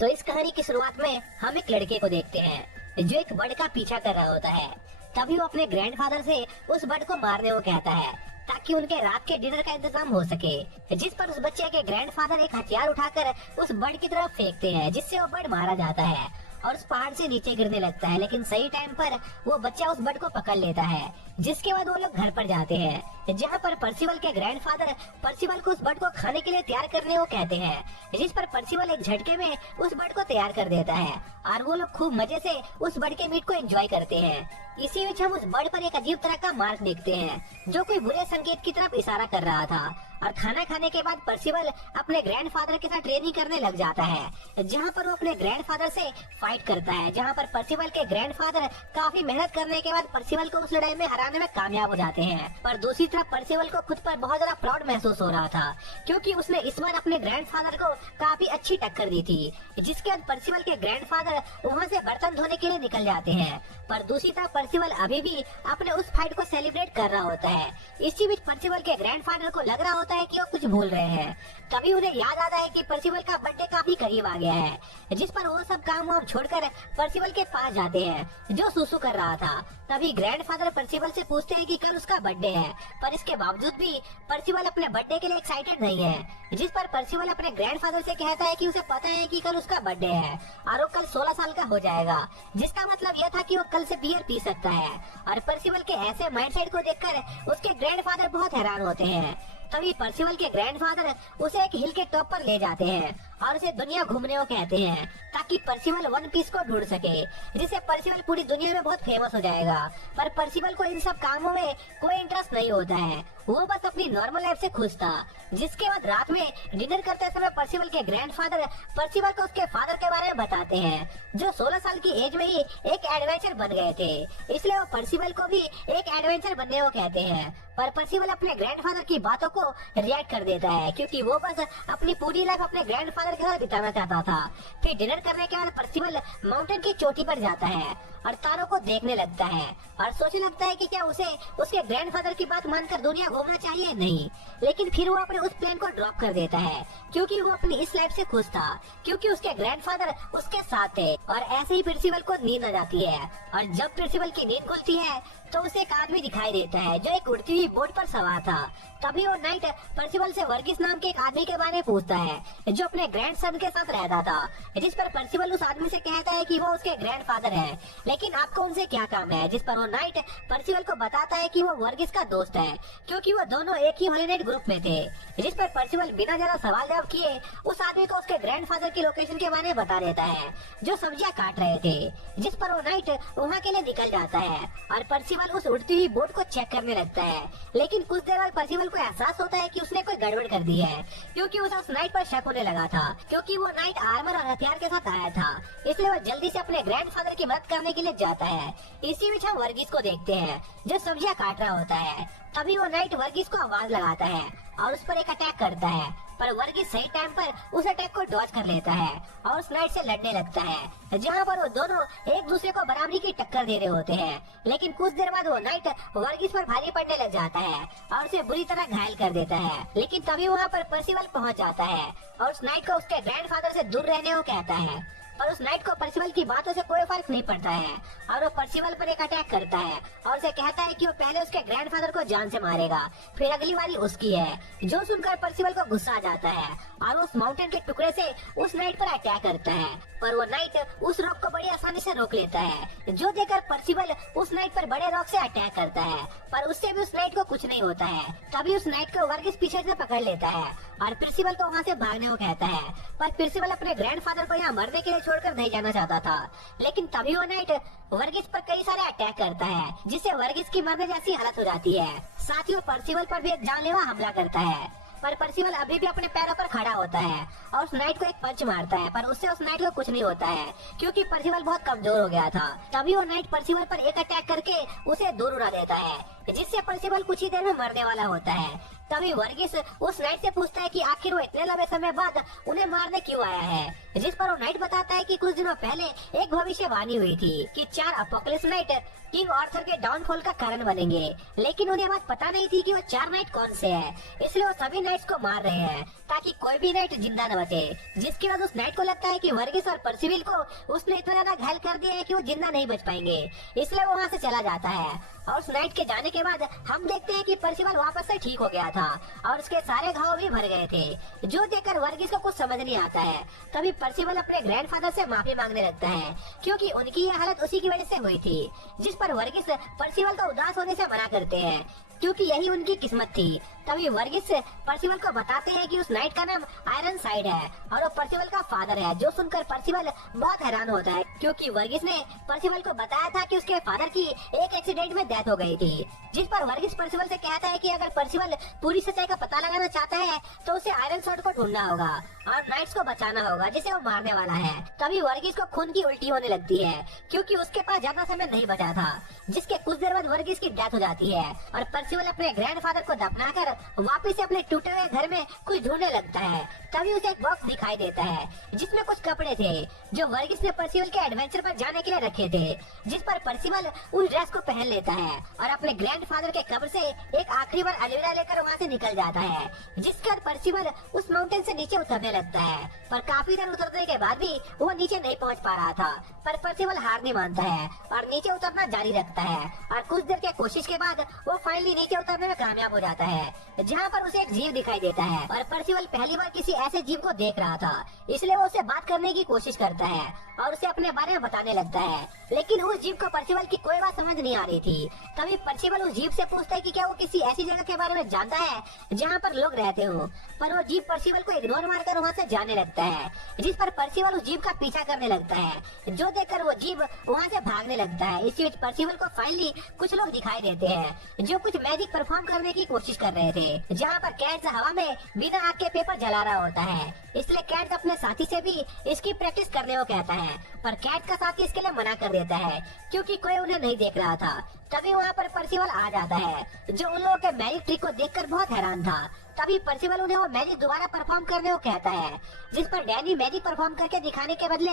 तो इस कहानी की शुरुआत में हम एक लड़के को देखते हैं जो एक बर्ड का पीछा कर रहा होता है। तभी वो अपने ग्रैंडफादर से उस बर्ड को मारने को कहता है ताकि उनके रात के डिनर का इंतजाम हो सके। जिस पर उस बच्चे के ग्रैंडफादर एक हथियार उठाकर उस बर्ड की तरफ फेंकते हैं, जिससे वो बर्ड मारा जाता है और उस पहाड़ से नीचे गिरने लगता है। लेकिन सही टाइम पर वो बच्चा उस बर्ड को पकड़ लेता है, जिसके बाद वो लोग घर पर जाते हैं, जहाँ पर पर्सिवल के ग्रैंडफादर पर्सिवल को उस बर्ड को खाने के लिए तैयार करने को कहते हैं। जिस पर पर्सिवल एक झटके में उस बर्ड को तैयार कर देता है और वो लोग खूब मजे से उस बर्ड के मीट को एंजॉय करते हैं। इसी बीच हम उस बर्ड पर एक अजीब तरह का मार्क देखते हैं जो कोई बुरे संकेत की तरफ इशारा कर रहा था। और खाना खाने के बाद पर्सिवल अपने ग्रैंडफादर के साथ ट्रेनिंग करने लग जाता है, जहाँ पर वो अपने ग्रैंडफादर से फाइट करता है। जहाँ पर पर्सिवल के ग्रैंडफादर काफी मेहनत करने के बाद पर्सिवल को उस लड़ाई में हराने में कामयाब हो जाते हैं। पर दूसरी तरफ पर्सिवल को खुद पर बहुत ज्यादा प्राउड महसूस हो रहा था, क्योंकि उसने इस बार अपने ग्रैंडफादर को काफी अच्छी टक्कर दी थी। जिसके बाद पर्सिवल के ग्रैंडफादर वहाँ से बर्तन धोने के लिए निकल जाते हैं। पर दूसरी तरफ पर्सिवल अभी भी अपने उस फाइट को सेलिब्रेट कर रहा होता है। इसी बीच पर्सिवल के ग्रैंडफादर को लग रहा होता है कि वो कुछ भूल रहे हैं। तभी उन्हें याद आता है कि पर्सिवल का बर्थडे काफी करीब आ गया है, जिस पर वो सब काम वाम छोड़कर पर्सिवल के पास जाते हैं जो सुसु कर रहा था। तभी ग्रैंडफादर पर्सिवल से पूछते हैं कि कल उसका बर्थडे है, पर इसके बावजूद भी पर्सिवल अपने बर्थडे के लिए एक्साइटेड नहीं है। जिस पर पर्सिवल अपने ग्रैंडफादर से कहता है कि उसे पता है कि कल उसका बर्थडे है और वो कल 16 साल का हो जाएगा, जिसका मतलब यह था कि वो कल से बियर पी सकता है। और पर्सिवल के ऐसे माइंडसेट को देखकर उसके ग्रैंडफादर बहुत हैरान होते हैं। तभी पर्सिवल के ग्रैंडफादर उसे एक हिल के टॉप पर ले जाते हैं और उसे दुनिया घूमने को कहते हैं, ताकि पर्सिवल वन पीस को ढूंढ सके, जिससे पर्सिवल पूरी दुनिया में बहुत फेमस हो जाएगा। पर पर्सिवल को इन सब कामों में कोई इंटरेस्ट नहीं होता है, वो बस अपनी नॉर्मल लाइफ से खुश था। जिसके बाद रात में डिनर करते समय पर्सिवल के ग्रैंडफादर पर्सिवल को उसके फादर के बारे में बताते हैं, जो 16 साल की एज में ही एक एडवेंचर बन गए थे। इसलिए वो पर्सिवल को भी एक एडवेंचर बनने को कहते हैं। पर पर्सिवल अपने ग्रैंडफादर की बातों को रिएक्ट कर देता है, क्योंकि वो बस अपनी पूरी लाइफ अपने ग्रैंडफादर के साथ बिताना चाहता था। फिर डिनर करने के बाद पर्सिवल माउंटेन की चोटी पर जाता है और तारों को देखने लगता है और सोचने लगता है कि क्या उसे उसके ग्रैंडफादर की बात मानकर दुनिया घूमना चाहिए। नहीं, लेकिन फिर वो अपने उस प्लान को ड्रॉप कर देता है, क्योंकि वो अपनी इस लाइफ से खुश था, क्योंकि उसके ग्रैंडफादर उसके साथ थे। और ऐसे ही पर्सिवल को नींद आ जाती है और जब पर्सिवल की नींद खुलती है तो उसे एक आदमी दिखाई देता है जो एक उड़ती हुई बोट पर सवार था। तभी वो नाइट पर्सिवल से वर्गीस नाम के एक आदमी के बारे में पूछता है जो अपने ग्रैंडसन के साथ रहता था। जिस पर पर्सिवल उस आदमी से कहता है कि वो उसके ग्रैंडफादर है, लेकिन आपको उनसे क्या काम है। जिस पर वो नाइट पर्सिवल को बताता है कि वो वर्गीस का दोस्त है, क्योंकि वो दोनों एक ही हॉलीनाइट ग्रुप में थे। जिस पर पर्सिवल बिना ज्यादा सवाल जवाब किए उस आदमी को उसके ग्रैंडफादर की लोकेशन के बारे में बता देता है, जो सब्जियां काट रहे थे। जिस पर वो नाइट वहाँ के लिए निकल जाता है और पर्सिवल उस उड़ती हुई बोट को चेक करने लगता है। लेकिन कुछ देर बाद पर्सिवल को एहसास होता है कि उसने कोई गड़बड़ कर दी है, क्योंकि उसे उस नाइट पर शक होने लगा था, क्योंकि वो नाइट आर्मर और हथियार के साथ आया था। इसलिए वो जल्दी से अपने ग्रैंडफादर की मदद करने के लिए जाता है। इसी बीच हम वर्गीस को देखते हैं जो सब्जियां काट रहा होता है। तभी वो नाइट वर्गीस को आवाज लगाता है और उस पर एक अटैक करता है, पर वर्गीस सही टाइम पर उस अटैक को डॉज कर लेता है और उस नाइट से लड़ने लगता है, जहाँ पर वो दोनों एक दूसरे को बराबरी की टक्कर दे रहे होते हैं। लेकिन कुछ देर बाद वो नाइट वर्गीस पर भारी पड़ने लग जाता है और उसे बुरी तरह घायल कर देता है। लेकिन तभी वहाँ पर पर्सिवल पहुँच जाता है और उस नाइट को उसके ग्रैंडफादर से दूर रहने को कहता है। पर उस नाइट को पर्सिवल की बातों से कोई फर्क नहीं पड़ता है और वो पर्सिवल पर एक अटैक करता है और उसे कहता है कि वो पहले उसके ग्रैंडफादर को जान से मारेगा, फिर अगली बारी उसकी है। जो सुनकर पर्सिवल को गुस्सा आ जाता है और वो उस माउंटेन के टुकड़े से उस नाइट पर अटैक करता है, पर वो नाइट उस रॉक को बड़ी आसानी से रोक लेता है। जो देखकर पर्सिवल उस नाइट पर बड़े रॉक से अटैक करता है, पर उससे भी उस नाइट को कुछ नहीं होता है। तभी उस नाइट को वर्गीस पीछे से पकड़ लेता है और पर्सिवल को वहाँ से भागने को कहता है। पर पर्सिवल अपने ग्रैंडफादर को यहाँ मरने के लिए छोड़कर नहीं जाना चाहता था। लेकिन तभी वो नाइट वर्गीस पर कई सारे अटैक करता है, जिससे वर्गीस की मरने जैसी हालत हो जाती है। साथ ही वो पर्सिवल पर भी एक जानलेवा हमला करता है, पर पर्सिवल अभी भी अपने पैरों पर खड़ा होता है और उस नाइट को एक पंच मारता है, पर उससे उस नाइट को कुछ नहीं होता है, क्योंकि पर्सिवल बहुत कमजोर हो गया था। तभी वो नाइट पर्सिवल पर एक अटैक करके उसे दूर उड़ा देता है, जिससे पर्सिवल कुछ ही देर में मरने वाला होता है। तभी वर्गीस उस नाइट से पूछता है कि आखिर वो इतने लंबे समय बाद उन्हें मारने क्यों आया है, जिस पर वो नाइट बताता है कि कुछ दिनों पहले एक भविष्यवाणी हुई थी कि 4 अपोकलिप्स नाइट किंग आर्थर के डाउनफॉल का कारण बनेंगे, लेकिन उन्हें बात पता नहीं थी कि वो 4 नाइट कौन से हैं। इसलिए वो सभी नाइट्स को मार रहे हैं ताकि कोई भी नाइट जिंदा न बचे, जिसके बाद उस नाइट को लगता है कि वर्गीस और पर्सिवल को उसने इतना ज्यादा घायल कर दिया है कि वो जिंदा नहीं बच पाएंगे, इसलिए वो वहाँ से चला जाता है। और उस नाइट के जाने के बाद हम देखते हैं कि पर्सिवल वापस से ठीक हो गया था और उसके सारे घाव भी भर गए थे, जो देखकर वर्गीस को कुछ समझ नहीं आता है। तभी पर्सिवल अपने ग्रैंडफादर से माफी मांगने लगता है क्योंकि उनकी ये हालत उसी की वजह से हुई थी, जिस पर वर्गीस पर्सिवल को उदास होने से मना करते हैं क्योंकि यही उनकी किस्मत थी। तभी वर्गीस पर्सिवल को बताते हैं कि उस नाइट का नाम आयरन साइड है और वो पर्सिवल का फादर है, जो सुनकर पर्सिवल बहुत हैरान होता है क्योंकि वर्गीस ने पर्सिवल को बताया था कि उसके फादर की एक एक्सीडेंट में डेथ हो गई थी, जिस पर वर्गीस पर्सिवल से कहता है कि अगर पर्सिवल पूरी सच्चाई का पता लगाना चाहता है तो उसे आयरन सॉर्ड को ढूंढना होगा और नाइट्स को बचाना होगा जिसे वो मारने वाला है। तभी वर्गीस को खून की उल्टी होने लगती है क्योंकि उसके पास ज्यादा समय नहीं बचा था, जिसके कुछ देर बाद वर्गीस की डेथ हो जाती है और पर्सिवल अपने ग्रैंडफादर को दफनाकर वापस से अपने टूटे हुए घर में कुछ ढूंढने लगता है। तभी उसे एक बॉक्स दिखाई देता है जिसमें कुछ कपड़े थे जो वर्गीस ने पर्सिवल के एडवेंचर पर जाने के लिए रखे थे, जिस पर पर्सिवल उस ड्रेस को पहन लेता है और अपने ग्रैंडफादर के कब्र से एक आखिरी बार अलविदा लेकर वहाँ से निकल जाता है, जिसके बाद पर्सिवल उस माउंटेन से नीचे उतरने लगता है। पर काफी देर उतरने के बाद भी वो नीचे नहीं पहुँच पा रहा था, पर पर्सिवल हार नहीं मानता है और नीचे उतरना जारी रखता है और कुछ देर की कोशिश के बाद वो फाइनली नीचे उतरने में कामयाब हो जाता है, जहाँ पर उसे एक जीव दिखाई देता है और पर्सिवल पहली बार किसी ऐसे जीव को देख रहा था, इसलिए वो उसे बात करने की कोशिश करता है और उसे अपने बारे में बताने लगता है, लेकिन उस जीव को पर्सिवल की कोई बात समझ नहीं आ रही थी। तभी पर्सिवल उस जीव से पूछता है कि क्या वो किसी ऐसी जगह के बारे में जानता है जहाँ पर लोग रहते हो, पर वो जीव पर्सिवल को इग्नोर मारकर वहाँ से जाने लगता है, जिस पर पर्सिवल उस जीव का पीछा करने लगता है, जो देखकर वो जीव वहाँ से भागने लगता है। इसी बीच पर्सिवल को फाइनली कुछ लोग दिखाई देते हैं जो कुछ मैजिक परफॉर्म करने की कोशिश कर रहे थे, जहाँ पर कैट्स हवा में बिना आग के पेपर जला रहा होता है, इसलिए कैट्स अपने साथी से भी इसकी प्रैक्टिस करने को कहता है, पर कैट का साथी इसके लिए मना कर देता है क्योंकि कोई उन्हें नहीं देख रहा था। तभी वहाँ पर पर्सिवल आ जाता है जो उन लोगों के मैजिक ट्रिक को देखकर बहुत हैरान था। तभी पर्सिवल उन्हें वो मैजिक दोबारा परफॉर्म करने को कहता है, जिस पर डैनी मैजिक परफॉर्म करके दिखाने के बदले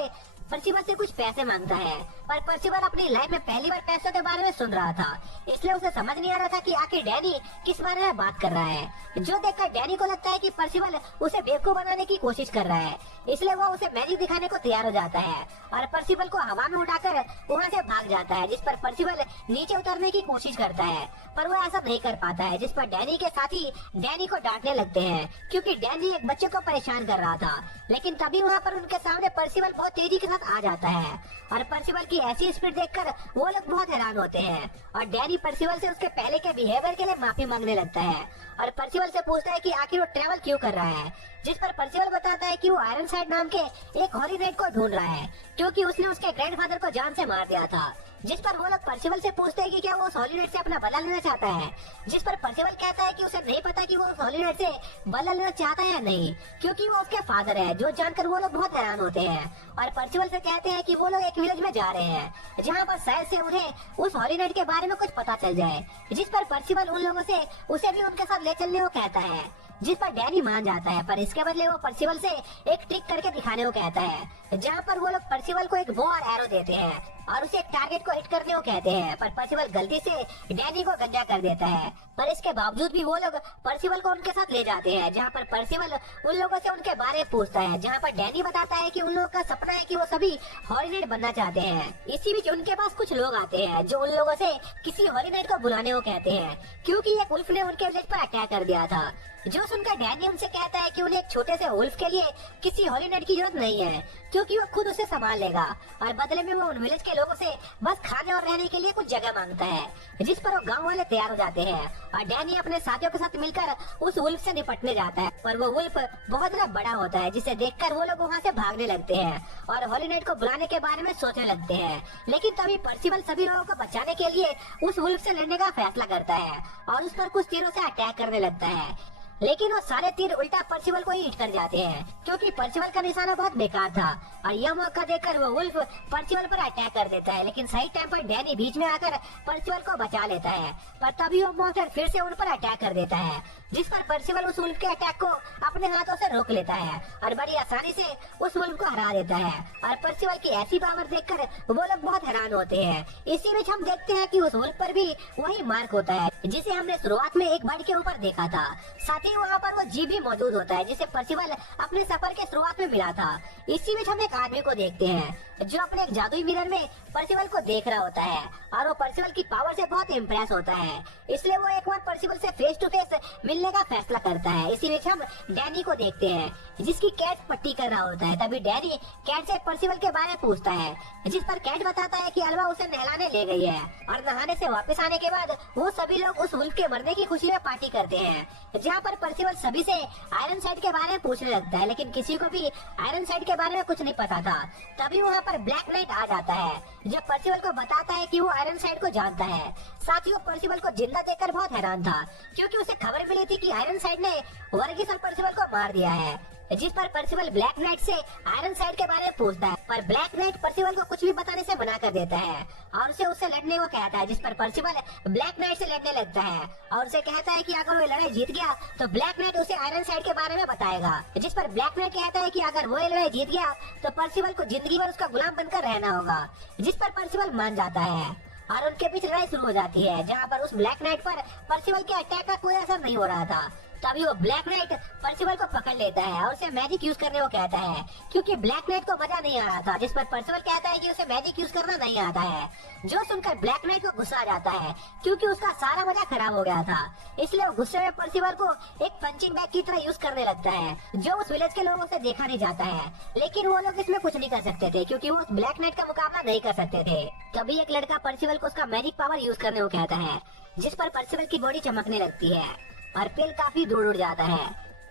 पर्सिवल से कुछ पैसे मांगता है, पर पर्सिवल अपनी लाइफ में पहली बार पैसों के बारे में सुन रहा था, इसलिए उसे समझ नहीं आ रहा था कि आखिर डैनी किस बारे में बात कर रहा है, जो देखकर डैनी को लगता है कि पर्सिवल उसे बेवकूफ बनाने की कोशिश कर रहा है, इसलिए वो उसे मैजिक दिखाने को तैयार हो जाता है और पर्सिवल को हवा में उठाकर वहाँ से भाग जाता है, जिस पर पर्सिवल नीचे उतरने की कोशिश करता है, पर वो ऐसा नहीं कर पाता है, जिस पर डैनी के साथी डैनी को डांटने लगते हैं क्योंकि डैनी एक बच्चे को परेशान कर रहा था। लेकिन तभी वहाँ पर उनके सामने पर्सिवल बहुत तेजी के साथ आ जाता है और पर्सिवल की ऐसी स्पीड देखकर वो लोग बहुत हैरान होते हैं और डैनी पर्सिवल से उसके पहले के बिहेवियर के लिए माफी मांगने लगता है और पर्सिवल से पूछता है कि आखिर वो ट्रेवल क्यों कर रहा है, जिस पर पर्सिवल बताता है कि वो आयरन साइड नाम के एक हॉरी नाइट को ढूंढ रहा है क्योंकि उसने उसके ग्रैंडफादर को जान से मार दिया था, जिस पर वो लोग पर्सिवल से पूछते हैं कि क्या वो उस हॉली नाइट से अपना बदला लेना चाहता है, जिस पर पर्सिवल कहता है कि उसे नहीं पता कि वो उस हॉली नाइट से बदला लेना चाहता है या नहीं, क्योंकि वो उसके फादर है, जो जानकर वो लोग बहुत हैरान होते हैं और पर्सिवल से कहते हैं कि वो लोग एक विलेज में जा रहे हैं जहाँ पर शायद से उन्हें उस हॉली नाइट के बारे में कुछ पता चल जाए, जिस पर पर्सिवल उन लोगों से उसे भी उनके साथ ले चलने को कहता है, जिस पर डैनी मान जाता है, पर इसके बदले वो पर्सिवल से एक ट्रिक करके दिखाने को कहता है, जहाँ पर वो लोग पर्सिवल को एक बो और एरो देते हैं और उसे एक टारगेट को हिट करने को कहते हैं, पर पर्सिवल गलती से डैनी को गंजा कर देता है, पर इसके बावजूद भी वो लोग पर्सिवल को उनके साथ ले जाते हैं, जहाँ पर पर्सिवल उन लोगों से उनके बारे में पूछता है, जहाँ पर डैनी बताता है कि उन लोगों का सपना है कि वो सभी हॉली नाइट बनना चाहते हैं। इसी बीच उनके पास कुछ लोग आते हैं जो उन लोगों से किसी हॉली नाइट को बुलाने को कहते हैं क्योंकि एक उल्फ ने उनके विलेज पर अटैक कर दिया था, जो सुनकर डैनी उनसे कहता है कि उन्हें एक छोटे से वुल्फ के लिए किसी हॉली नाइट की जरूरत नहीं है क्योंकि वो खुद उसे संभाल लेगा और बदले में वो उन विलेज के लोगों से बस खाने और रहने के लिए कुछ जगह मांगता है, जिस पर वो गांव वाले तैयार हो जाते हैं और डैनी अपने साथियों के साथ मिलकर उस वुल्फ से निपटने जाता है, पर वो वुल्फ बहुत ज्यादा बड़ा होता है, जिसे देखकर वो लोग वहाँ से भागने लगते हैं और हॉली नाइट को बुलाने के बारे में सोचने लगते हैं। लेकिन तभी पर्सिवल सभी लोगों को बचाने के लिए उस वुल्फ से लड़ने का फैसला करता है और उस पर कुछ तीरों से अटैक करने लगता है। लेकिन वो सारे तीर उल्टा परसिवल को ही हिट कर जाते हैं, क्योंकि परसिवल का निशाना बहुत बेकार था। और यह मौका देखकर वो वुल्फ परसिवल पर अटैक कर देता है, लेकिन सही टाइम पर डैनी बीच में आकर परसिवल को बचा लेता है। पर तभी वो मॉन्स्टर फिर से उन पर अटैक कर देता है, जिस पर परसिवल उस वुल्फ के अटैक को अपने हाथों से रोक लेता है और बड़ी आसानी से उस वुल्फ को हरा देता है। और परसिवल की ऐसी पावर देखकर वो लोग बहुत हैरान होते हैं। इसी बीच हम देखते हैं कि उस वुल्फ पर भी वही मार्क होता है जिसे हमने शुरुआत में एक बर्ड के ऊपर देखा था। साथ ही वहाँ पर वो जीव भी मौजूद होता है जिसे परसिवल अपने सफर के शुरुआत में मिला था। इसी बीच हम एक आदमी को देखते हैं जो अपने एक जादुई मिरर में परसिवल को देख रहा होता है और वो परसिवल की पावर से बहुत इम्प्रेस होता है, इसलिए वो एक बार परसिवल से फेस टू फेस मिलने का फैसला करता है। इसी बीच हम डैनी को देखते हैं जिसकी कैट पट्टी कर रहा होता है। तभी डैनी कैट से परसिवल के बारे में पूछता है, जिस पर कैट बताता है कि अलवा उसे नहलाने ले गई है और नहाने से वापस आने के बाद वो सभी लोग उस वुल्फ के मरने की खुशी में पार्टी करते हैं, जहाँ पर परसिवल सभी से आयरनसाइड के बारे में पूछने लगता है, लेकिन किसी को भी आयरनसाइड के बारे में कुछ नहीं पता था। तभी वहाँ पर ब्लैक नाइट आ जाता है जब परसिवल को बताता है कि वो आयरनसाइड को जानता है। साथ ही वो परसिवल को जिंदा देखकर बहुत हैरान था, क्योंकि उसे खबर मिली थी कि आयरनसाइड ने वर्गीस और परसिवल को मार दिया है। जिस पर परसिवल ब्लैक नाइट से आयरनसाइड के बारे में पूछता है, पर ब्लैक नाइट परसिवल को कुछ भी बताने से मना कर देता है और उसे उससे लड़ने को कहता है, जिस पर परसिवल ब्लैक नाइट से लड़ने लगता है और उसे कहता है कि अगर वो लड़ाई जीत गया तो ब्लैक नाइट उसे आयरनसाइड के बारे में बताएगा। जिस पर ब्लैक नाइट कहता है कि अगर वो लड़ाई जीत गया तो परसिवल को जिंदगी भर उसका गुलाम बनकर रहना होगा, जिस पर परसिवल मान जाता है और उनके बीच लड़ाई शुरू हो जाती है, जहाँ पर उस ब्लैक नाइट पर परसिवल के अटैक का कोई असर नहीं हो रहा था। तभी वो ब्लैक नाइट परसिवल को पकड़ लेता है और उसे मैजिक यूज करने को कहता है, क्योंकि ब्लैक नाइट को मजा नहीं आ रहा था। जिस पर परसिवल कहता है कि उसे मैजिक यूज करना नहीं आता है, जो सुनकर ब्लैक नाइट को गुस्सा आ जाता है, क्योंकि उसका सारा मजा खराब हो गया था। इसलिए वो गुस्से में परसिवल को एक पंचिंग बैग की तरह यूज करने लगता है, जो उस विलेज के लोगों से देखा नहीं जाता है, लेकिन वो लोग इसमें कुछ नहीं कर सकते थे क्योंकि वो उस ब्लैक नाइट का मुकाबला नहीं कर सकते थे। तभी एक लड़का परसिवल को उसका मैजिक पावर यूज करने को कहता है, जिस पर परसिवल की बॉडी चमकने लगती है और पेल काफी दूर उड़ जाता है,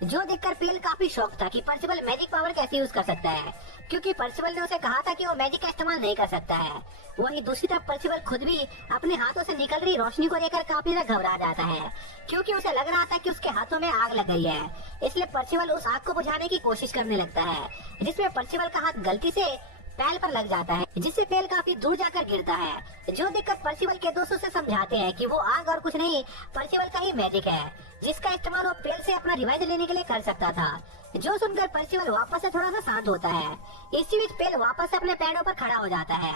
जो देखकर पेल काफी शौक था कि परसिवल मैजिक पावर कैसे यूज कर सकता है, क्योंकि परसिवल ने उसे कहा था कि वो मैजिक का इस्तेमाल नहीं कर सकता है। वहीं दूसरी तरफ परसिवल खुद भी अपने हाथों से निकल रही रोशनी को देखकर काफी ज्यादा घबरा जाता है, क्योंकि उसे लग रहा था कि उसके हाथों में आग लग गई है। इसलिए परसिवल उस आग को बुझाने की कोशिश करने लगता है, जिसमें परसिवल का हाथ गलती से पेल पर लग जाता है, जिससे पेल काफी दूर जाकर गिरता है, जो देखकर परसिवल के दोस्तों से समझाते हैं कि वो आग और कुछ नहीं परसिवल का ही मैजिक है, जिसका इस्तेमाल वो पेल से अपना रिवाइज लेने के लिए कर सकता था। जो सुनकर परसिवल वापस से थोड़ा सा शांत होता है। इसी बीच पेल वापस से अपने पैरों पर खड़ा हो जाता है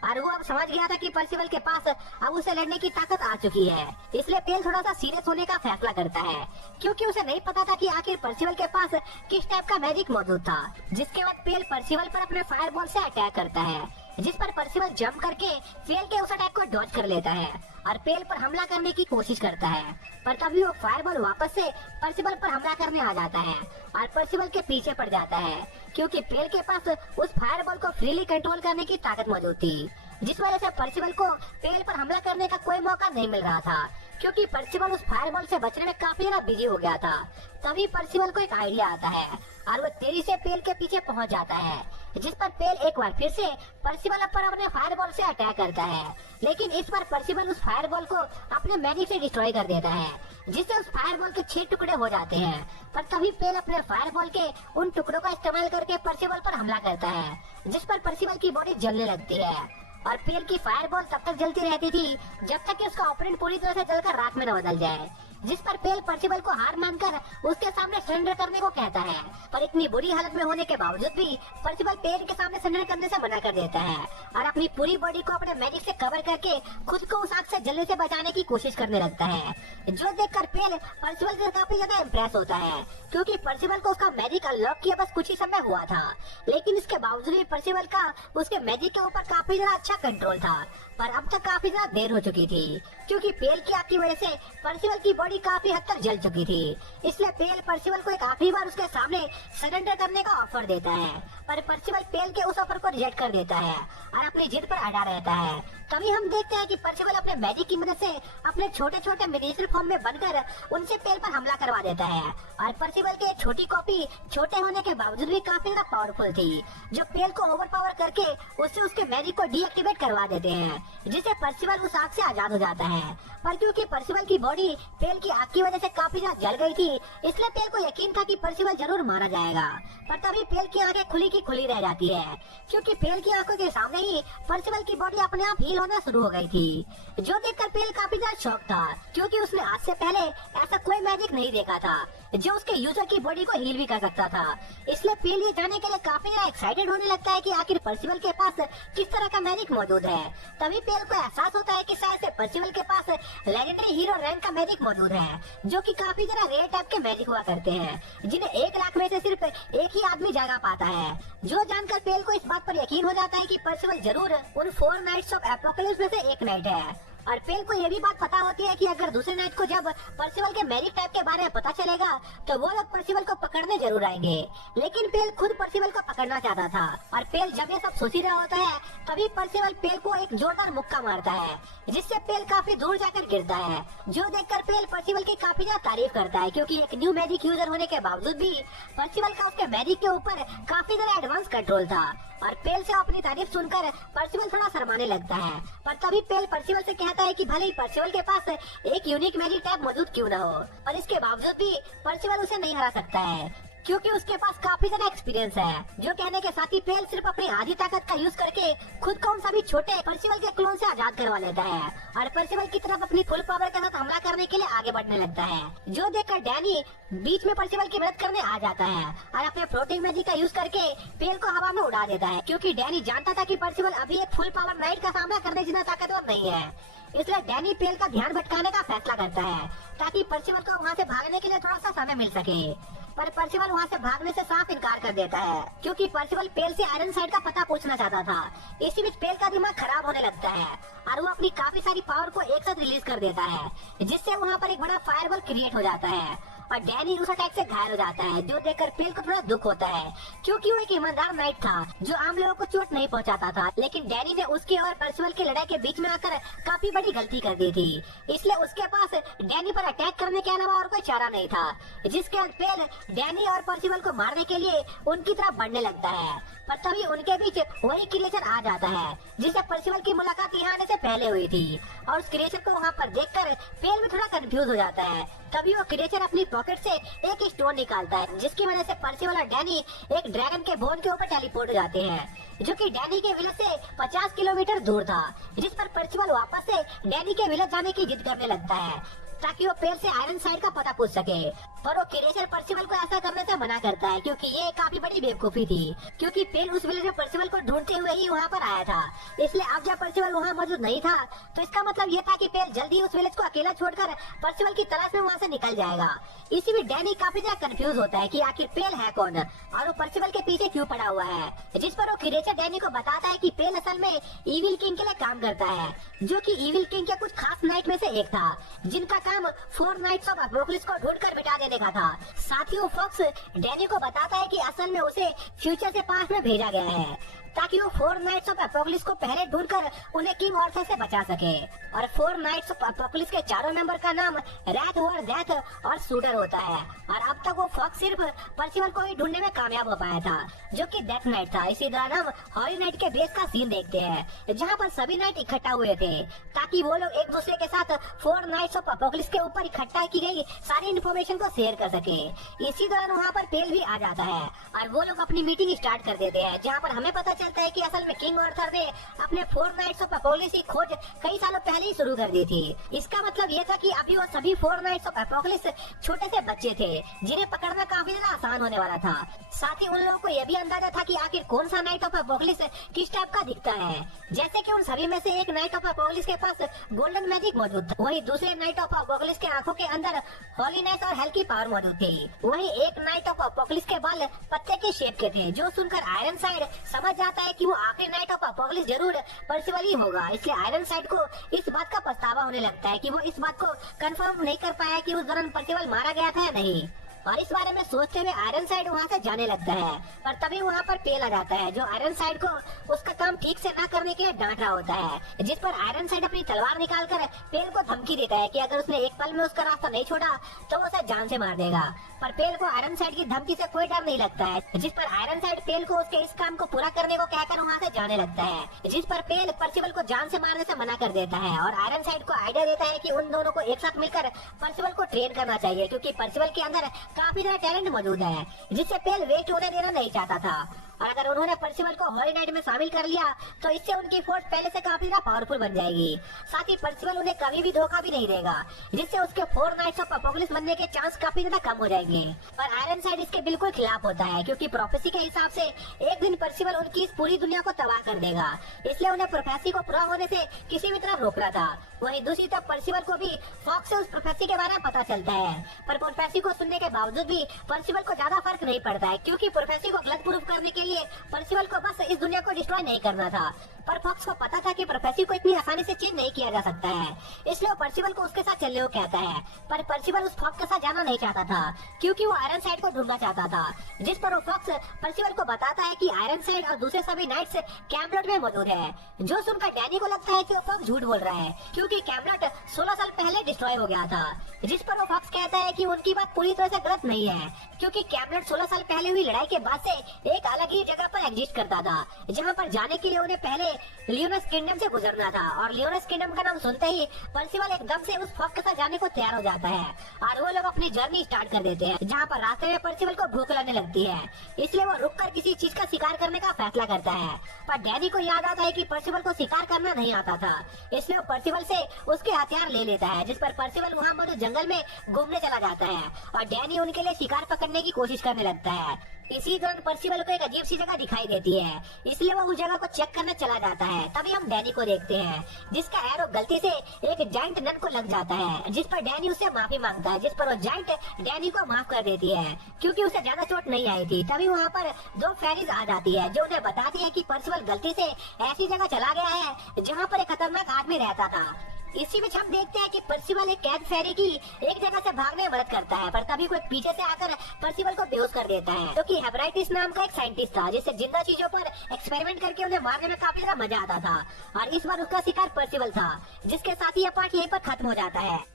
और वो अब समझ गया था कि परसिवल के पास अब उसे लड़ने की ताकत आ चुकी है। इसलिए पेल थोड़ा सा सीरियस होने का फैसला करता है, क्योंकि उसे नहीं पता था कि आखिर परसिवल के पास किस टाइप का मैजिक मौजूद था। जिसके बाद पेल परसिवल पर अपने फायर बॉल से अटैक करता है, जिस पर परसिवल जंप करके पेल के उस अटैक को डॉज कर लेता है और पेल पर हमला करने की कोशिश करता है। पर तभी वो फायरबॉल वापस से परसिवल पर हमला करने आ जाता है और परसिवल के पीछे पड़ जाता है, क्योंकि पेल के पास उस फायरबॉल को फ्रीली कंट्रोल करने की ताकत मौजूद थी, जिस वजह से परसिवल को पेल पर हमला करने का कोई मौका नहीं मिल रहा था, क्योंकि परसिवल उस फायरबॉल से बचने में काफी ज्यादा बिजी हो गया था। तभी परसिवल को एक आइडिया आता है और वो तेजी से पेल के पीछे पहुंच जाता है, जिस पर पेल एक बार फिर से परसिवल पर अपने फायरबॉल से अटैक करता है, लेकिन इस बार परसिवल उस फायरबॉल को अपने मैजिक से डिस्ट्रॉय कर देता है, जिससे उस फायरबॉल के 6 टुकड़े हो जाते हैं। पर तभी पेल अपने फायरबॉल के उन टुकड़ों का इस्तेमाल करके परसिवल पर हमला करता है, जिस पर परसिवल की बॉडी जलने लगती है और पेल की फायरबॉल तब तक जलती रहती थी जब तक कि उसका ओपोनेंट पूरी तरह से जलकर राख में न बदल जाए, जिस पर पेल परसिवल को हार मानकर उसके सामने सरेंडर करने को कहता है। पर इतनी बुरी हालत में होने के बावजूद भी परसिवल पेल के सामने सरेंडर करने से मना कर देता है और अपनी पूरी बॉडी को अपने मैजिक से कवर करके खुद को उस आग से जलने से बचाने की कोशिश करने लगता है, जो देखकर पेल परसिवल से काफी ज्यादा इम्प्रेस होता है, क्योंकि परसिवल को उसका मैजिक अनलॉक किया बस कुछ ही समय हुआ था, लेकिन इसके बावजूद भी परसिवल का उसके मैजिक के ऊपर काफी ज्यादा अच्छा कंट्रोल था। पर अब तक काफी ज्यादा देर हो चुकी थी, क्योंकि पेल की आग की वजह से परसिवल की बॉडी काफी हद तक जल चुकी थी। इसलिए पेल परसिवल को एक आखिरी बार उसके सामने सरेंडर करने का ऑफर देता है, पर परसिवल पेल के उस ऑफर को रिजेक्ट कर देता है और अपनी जिद पर अड़ा रहता है। तभी हम देखते हैं कि पर्सिवल अपने मैजिक की मदद से अपने छोटे छोटे मिनिएचर फॉर्म में बनकर उनसे पेल पर हमला करवा देता है। और पर्सिवल की एक छोटी कॉपी छोटे होने के बावजूद भी काफी ज्यादा पावरफुल थी, जो पेल को ओवरपावर करके उससे उसके मैजिक को डीएक्टिवेट करवा देते हैं, जिससे पर्सिवल उस आग से आजाद हो जाता है। पर क्योंकि पर्सिवल की बॉडी पेल की आग की वजह से काफी ज्यादा जल गई थी, इसलिए पेल को यकीन था कि पर्सिवल जरूर मारा जाएगा। पर तभी पेल की आंखें खुली की खुली रह जाती है, क्योंकि पेल की आंखों के सामने ही पर्सिवल की बॉडी अपने आप हील होना शुरू हो गई थी, जो देखकर पेल काफी ज्यादा शॉक था, क्योंकि उसने आज से पहले ऐसा कोई मैजिक नहीं देखा था जो उसके यूजर की बॉडी को हील भी कर सकता था। इसलिए पेल ये जानने के लिए काफी ज्यादा एक्साइटेड होने लगता है कि आखिर पर्सिवल के पास किस तरह का मैजिक मौजूद है। तभी पेल को एहसास होता है कि शायद से पर्सिवल के पास लेजेंडरी हीरो रैंक का मैजिक मौजूद है, जो कि काफी ज्यादा रेयर टाइप के मैजिक हुआ करते हैं, जिन्हें 1 लाख में से सिर्फ एक ही आदमी जगा पाता है। जो जानकर पेल को इस बात पर यकीन हो जाता है कि पर्सिवल जरूर उन 4 नाइट्स ऑफ एपोकलिप्स में से एक नाइट है। और पेल को ये भी बात पता होती है कि अगर दूसरे नाइट को जब पर्सिवल के मैजिक टाइप के बारे में पता चलेगा तो वो लोग पर्सिवल को पकड़ने जरूर आएंगे। लेकिन पेल खुद पर्सिवल को पकड़ना चाहता था, और पेल जब ये सब सोच ही रहा होता है तभी पर्सिवल पेल को एक जोरदार मुक्का मारता है, जिससे पेल काफी दूर जाकर गिरता है। जो देखकर पेल पर्सिवल की काफी ज्यादा तारीफ करता है, क्योंकि एक न्यू मैजिक यूजर होने के बावजूद भी पर्सिवल का उसके मैजिक के ऊपर काफी ज्यादा एडवांस कंट्रोल था। और पेल से अपनी तारीफ सुनकर पर्सिवल थोड़ा शर्माने लगता है। पर तभी पेल पर्सिवल से कहता है कि भले ही पर्सिवल के पास एक यूनिक मैजिक टैब मौजूद क्यों न हो, पर इसके बावजूद भी पर्सिवल उसे नहीं हरा सकता है, क्योंकि उसके पास काफी ज्यादा एक्सपीरियंस है। जो कहने के साथ ही पेल सिर्फ अपनी आधी ताकत का यूज करके खुद को उन सभी छोटे पर्सिवल के क्लोन से आजाद करवा लेता है, और पर्सिवल की तरफ अपनी फुल पावर के साथ हमला करने के लिए आगे बढ़ने लगता है। जो देखकर डैनी बीच में पर्सिवल की मदद करने आ जाता है और अपने फ्लोटिंग मैजिक का यूज करके पेल को हवा में उड़ा देता है, क्योंकि डैनी जानता था कि पर्सिवल अभी एक फुल पावर नाइट का सामना करने जितना ताकतवर नहीं है। इसलिए डैनी पेल का ध्यान भटकाने का फैसला करता है, ताकि पर्सिवल को वहाँ से भागने के लिए थोड़ा सा समय मिल सके। पर पर्सिवल वहाँ से भागने से साफ इनकार कर देता है, क्योंकि पर्सिवल पेल से आयरन साइड का पता पूछना चाहता था। इसी बीच पेल का दिमाग खराब होने लगता है और वो अपनी काफी सारी पावर को एक साथ रिलीज कर देता है, जिससे वहाँ पर एक बड़ा फायरवॉल क्रिएट हो जाता है और डैनी उस अटैक से घायल हो जाता है। जो देखकर पेल को थोड़ा दुख होता है, क्योंकि वो एक ईमानदार नाइट था जो आम लोगों को चोट नहीं पहुंचाता था, लेकिन डैनी ने उसके और पर्सिवल की लड़ाई के बीच में आकर काफी बड़ी गलती कर दी थी। इसलिए उसके पास डैनी पर अटैक करने के अलावा और कोई चारा नहीं था, जिसके बाद पेल डैनी और पर्सिवल को मारने के लिए उनकी तरफ बढ़ने लगता है। पर तभी उनके बीच वही क्रिएचर आ जाता है जिससे पर्सिवल की मुलाकात यहाँ आने से पहले हुई थी, और उस क्रिएचर को वहाँ पर देखकर पेल भी थोड़ा कंफ्यूज हो जाता है। तभी वो क्रिएचर अपनी पॉकेट से एक स्टोन निकालता है, जिसकी वजह से पर्सिवल और डैनी एक ड्रैगन के बोन के ऊपर टेलीपोर्ट हो जाते हैं, जो कि डैनी के विलेज से 50 किलोमीटर दूर था। जिस पर पर्सिवल वापस से डैनी के विलेज जाने की जिद करने लगता है, ताकि वो पेल से आयरन साइड का पता पूछ सके। पर वो क्रिएचर पर्सिवल को ऐसा करने से मना करता है, क्योंकि ये काफी बड़ी बेवकूफी थी, क्योंकि पेल उस विलेज में पर्सिवल को ढूंढते हुए ही वहाँ पर आया था। इसलिए अब जब पर्सिवल वहाँ मौजूद नहीं था तो इसका मतलब ये था कि पेल जल्दी उस विलेज को अकेला छोड़कर पर्सिवल की तलाश में वहाँ से निकल जाएगा। इसी में डैनी काफी ज्यादा कंफ्यूज होता है कि आखिर पेल है कौन और वो पर्सिवल के पीछे क्यों पड़ा हुआ है, जिस पर वो क्रिएचर डैनी को बताता है कि पेल असल में इविल किंग के लिए काम करता है, जो कि इविल किंग के कुछ खास नाइट में से एक था, जिनका काम 4 नाइट्स ऑफ एपोकलिप्स को ढूंढकर मिटा देने का था। साथ ही वो फॉक्स डैनी को बताता है कि असल में उसे फ्यूचर से पास्ट में भेजा गया है, ताकि वो 4 नाइट्स ऑफ एपोकलिप्स को पहले ढूंढकर उन्हें किंग ऑर्थर से बचा सके। और 4 नाइट्स ऑफ एपोकलिप्स के चारों मेंबर का नाम रैथ, वॉर, डेथ और शूटर होता है, और अब तक वो फॉक्स सिर्फ पर्सिवल को ही ढूंढने में कामयाब हो पाया था, जो कि डेथ नाइट था। इसी दौरान हम हॉली नाइट के बेस का सीन देखते हैं, जहाँ पर सभी नाइट इकट्ठा हुए थे, ताकि वो लोग एक दूसरे के साथ 4 नाइट्स ऑफ एपोकलिप्स के ऊपर इकट्ठा की गई सारी इन्फॉर्मेशन को शेयर कर सके। इसी दौरान वहाँ पर पेल भी आ जाता है और वो लोग अपनी मीटिंग स्टार्ट कर देते हैं, जहाँ पर हमें पता चलता है कि असल में किंग ऑर्थर ने अपने 4 नाइट्स ऑफ एपोकलिप्स की खोज कई सालों पहले ही शुरू कर दी थी। इसका मतलब ये था कि अभी वो सभी 4 नाइट्स ऑफ एपोकलिप्स छोटे से बच्चे थे, जिन्हें पकड़ना काफी ज्यादा आसान होने वाला था। साथ ही उन लोगों को यह भी अंदाजा था कि आखिर कौन सा नाइट ऑफ एपोकलिप्स किस टाइप का दिखता है, जैसे कि उन सभी में से एक नाइट ऑफ एपोकलिप्स के पास गोल्डन मैजिक मौजूद था, वही दूसरे नाइट ऑफ एपोकलिप्स के आंखों के अंदर हॉलीनेस और हेल की पावर मौजूद थी। वही एक नाइट ऑफ एपोकलिप्स के बाल पत्ते के शेप के थे, जो सुनकर आयरन साइड समझ जाता है कि वो आखिरी नाइट ऑफ एपोकलिप्स जरूर पर्सिवल ही होगा। इसलिए आयरन साइड को इस बात का पछतावा होने लगता है कि वो इस बात को कंफर्म नहीं कर पाया कि उस दौरान पर्सिवल मारा गया था या नहीं। और इस बारे में सोचते हुए आयरनसाइड वहाँ से जाने लगता है। पर तभी वहाँ पर पेल आ जाता है, जो आयरनसाइड को उसका काम ठीक से ना करने के लिए डांट रहा होता है। जिस पर आयरनसाइड अपनी तलवार निकालकर पेल को धमकी देता है कि अगर उसने एक पल में उसका रास्ता नहीं छोड़ा तो उसे जान से मार देगा। पर पेल को आयरनसाइड की धमकी से कोई डर नहीं लगता है, जिस पर आयरनसाइड पेल को उसके इस काम को पूरा करने को कहकर वहाँ से जाने लगता है। जिस पर पेल पर्सिवल को जान से मारने से मना कर देता है और आयरनसाइड को आइडिया देता है कि उन दोनों को एक साथ मिलकर पर्सिवल को ट्रेन करना चाहिए, क्योंकि पर्सिवल के अंदर काफी ज्यादा टैलेंट मौजूद है जिससे पेल वेस्ट होने देना नहीं चाहता था। और अगर उन्होंने पर्सिवल को हॉली नाइट में शामिल कर लिया तो इससे उनकी फोर्स पहले से काफी ज्यादा पावरफुल बन जाएगी। साथ ही पर्सिवल उन्हें कभी भी धोखा भी नहीं देगा, जिससे उसके 4 नाइट्स ऑफ अपोकलिप्स बनने के चांस काफी ज्यादा कम हो जाएंगे। पर आयरनसाइड इसके बिल्कुल खिलाफ होता है, क्योंकि प्रोफेसी के हिसाब से एक दिन पर्सिवल उनकी इस पूरी दुनिया को तबाह कर देगा, इसलिए उन्हें प्रोफेसी को पूरा होने से किसी भी तरह रोकना था। वहीं दूसरी तरफ पर्सिवल को भी फॉक्स से उस प्रोफेसी के बारे में पता चलता है, पर प्रोफेसी को सुनने के बावजूद भी पर्सिवल को ज्यादा फर्क नहीं पड़ता है, क्योंकि प्रोफेसी को गलत प्रूफ करने के लिए पर्सिवल को बस इस दुनिया को डिस्ट्रॉय नहीं करना था। पर फॉक्स को पता था कि प्रोफेसी को इतनी आसानी से चेंज नहीं किया जा सकता है, इसलिए वो पर्सिवल को उसके साथ चलने को कहता है। पर पर्सिवल उस फॉक्स के साथ जाना नहीं चाहता था, क्योंकि वो आयरनसाइड को ढूंढना चाहता था। जिस पर वो फॉक्स पर्सिवल को बताता है कि आयरनसाइड और दूसरे सभी नाइट्स कैमलॉट में मौजूद है। जो सुनकर डैनी को लगता है कि वो फॉक्स झूठ बोल रहा है, क्योंकि कैमलॉट 16 साल पहले डिस्ट्रॉय हो गया था। जिस पर वो फॉक्स कहता है कि उनकी बात पूरी तरह से गलत नहीं है, क्योंकि कैमलॉट 16 साल पहले हुई लड़ाई के बाद से एक अलग ही जगह पर एग्जिस्ट करता था, जहाँ पर जाने के लिए उन्हें पहले लियोनस किंगडम से गुजरना था। और लियोनस किंगडम का नाम सुनते ही पर्सिवल एकदम से उस फॉक्स के साथ जाने को तैयार हो जाता है और वो लोग अपनी जर्नी स्टार्ट कर देते हैं, जहाँ पर रास्ते में पर्सिवल को भूख लगने लगती है, इसलिए वो रुककर किसी चीज का शिकार करने का फैसला करता है। पर डैनी को याद आता है कि पर्सिवल को शिकार करना नहीं आता था, इसलिए वो पर्सिवल से उसके हथियार ले लेता है। जिस पर पर्सिवल वहाँ मौजूद जंगल में घूमने चला जाता है और डैनी उनके लिए शिकार पकड़ने की कोशिश करने लगता है। इसी दौरान पर्सिवल को एक अजीब सी जगह दिखाई देती है, इसलिए वो उस जगह को चेक करने चला जाता है। तभी हम डैनी को देखते हैं, जिसका एरो गलती से एक जाइंट नन को लग जाता है, जिस पर डैनी उससे माफी मांगता है, जिस पर वो जाइंट डैनी को माफ कर देती है, क्योंकि उसे ज्यादा चोट नहीं आई थी। तभी वहाँ पर 2 फेरीज आ जाती है, जो उन्हें बताती है कि पर्सिवल गलती से ऐसी जगह चला गया है जहाँ पर एक खतरनाक आदमी रहता था। इसी बीच हम देखते हैं कि पर्सिवल एक कैद फेरी की एक जगह से भागने में मदद करता है, पर तभी कोई पीछे से आकर पर्सिवल को बेहोश कर देता है, क्योंकि हेपराइटिस नाम का एक साइंटिस्ट था, जिससे जिंदा चीजों पर एक्सपेरिमेंट करके उन्हें मारने में काफी ज्यादा मजा आता था। और इस बार उसका शिकार पर्सिवल था, जिसके साथ ही यह पार्ट यहीं पर खत्म हो जाता है।